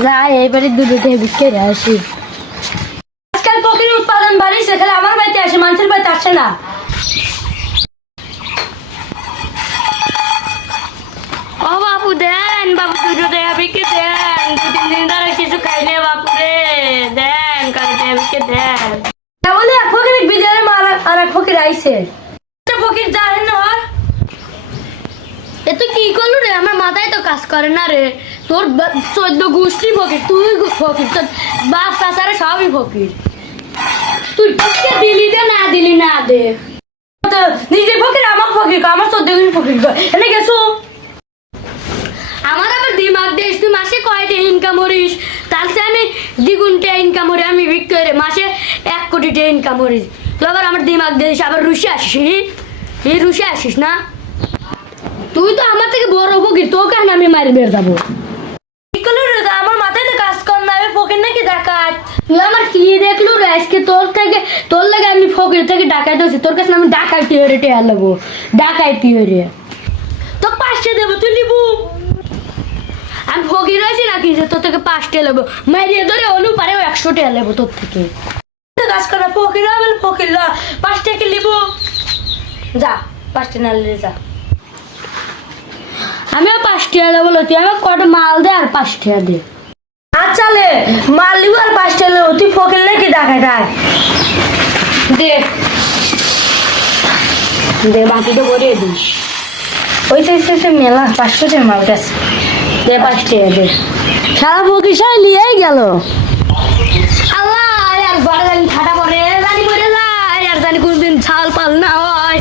যাই এইবারে দুধে বিক্রি আসি। আজকাল ফকির উৎপাদন বাড়িছে, খালি আমার বাড়িতে আসে, মানুষের বাড়িতে আসে না। ও বাপু দেন, বাপু দুধে বিক্রি দেন, 2-3 দিন ধরে কিছু খাইলে বাপু রে, দেন কালকে বিক্রি দেন। বলে এক ফকির বিদায় মার আর এক ফকির আইছে। ফকির জানেন না এ তুই কি করলু রে? আমার মাথায় তো কাজ করে না রে। তোর 14 গোষ্ঠী ফকির, তুই ফকির, তোর বাপ চাচারা সবই ফকির। তুই দিলি দে না দিলি না দে, নিজে ফকির আমার ফকির, আমার 14 গোষ্ঠী ফকির এনে গেছো। আমার আবার দিমাগ দেশ, তুই মাসে কয়টা ইনকাম করিস? তাহলে আমি দ্বিগুণটা ইনকাম করি, আমি বিক্রি করে মাসে 1 কোটি টাকা ইনকাম করি। তুই আবার আমার দিমাগ দেশ, আবার রুশে আসিস, এই রুশে আসিস না। তুই তো আমার থেকে বড় ফকির, তোকে আমি মারি বের যাবো। আমার মাথায় তো কাজ কর না, আমি ফকির নাকি ডাকাত? তুই আমার কি দেখলু রে আজকে? তোর লাগে আমি ফকির থেকে ডাকাইতে হচ্ছি, তোর কাছে আমি ডাকাইতে হরে টেয়া লাগবো, ডাকাইতে হরে তো 5টা দেবো, তুই নিবু? আমি ফকির আছি নাকি যে তোর থেকে 5টা নেবো? মারিয়ে ধরে অনুপারে 100 টাকা নেবো তোর থেকে। কাজ কর না, ফকির বলে ফকির 5টা কি নিবো? যা 5টা না নিলে যা। আমিও 5 টাকা দেবো, তুই আমার কটা মাল দে আর 5 টাকা দে। আচ্ছা লে মাল নিবো আর 5 টাকা নেবো, তুই ফকির নাকি ডাকাই দে দে, বাকিটা করিয়ে দিস। ওই তো মেলা 500 টাকা মাল গেছে, দে 5 টাকা দে। সারা ফকির সারা নিয়েই গেল। আল্লাহ আর বড় জানি ঠাটা পরে জানি মরে যায়, আর জানি কোনদিন ছাল পাল না হয়,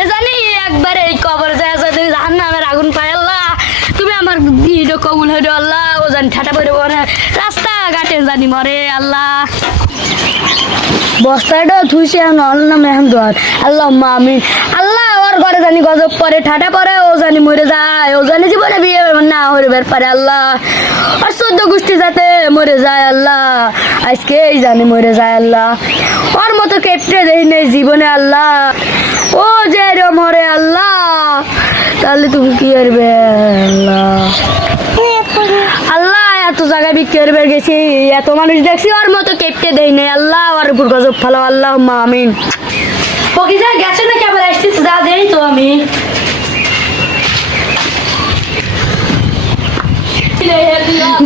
এ জানি একবারে এই কবর যায় তুমি জাহান্নামের আগুন পায়। আল্লাহ তুমি আমার ভিডিও কবুল হইল আল্লাহ, ও জানি ঠাটা পরে মরে রাস্তা ঘাটে জানি মরে। আল্লাহ বস্তাটা ধুইছে নামে এখন দোয়ার আল্লাহ আমিন। আল্লাহ ওর ঘরে জানি গজব পরে ঠাটা পরে, ও জানি মরে যায়, ও জানি জীবনে বিয়ে না হইবার পারে। আল্লাহ আর 14 গোষ্ঠী যাতে মরে যায় আল্লাহ, আজকে এই জানি মরে যায় আল্লাহ। ওর মতো কেপটে দেই নেই জীবনে আল্লাহ, ও যে মরে আল্লাহ, তাহলে তুমি কি করবে আল্লাহ? আল্লাহ এত জায়গায় বিক্রি করবে গেছি, এত মানুষ দেখছি, ওর মতো কেপটে দেই নেই আল্লাহ, ওর উপর গজব ফালো আল্লাহ আমিন। ফকির যা গেছে নাকি আবার আসতেছে? যা দেই তো আমি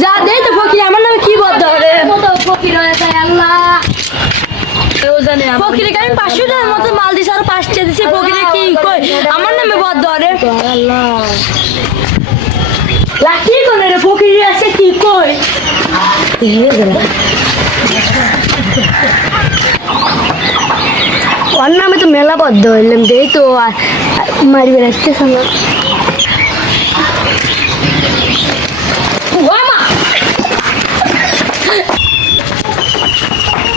যা দেই তো। ফকির আমার নামে কি বদ ধরে ফকির হয়ে যায় আল্লাহ। ফকিরে আমি 500 টাকার মতো মাল দিছি আর 5টা দিছি, ফকিরে কি কই আমার নামে বদ ধরে আল্লাহ। লাঠি কোন রে ফকিরে আছে কি কই? ওর নামে তো মেলা বদ্ধ হইলাম, দেই তো মারি বেড়াচ্ছে সঙ্গে।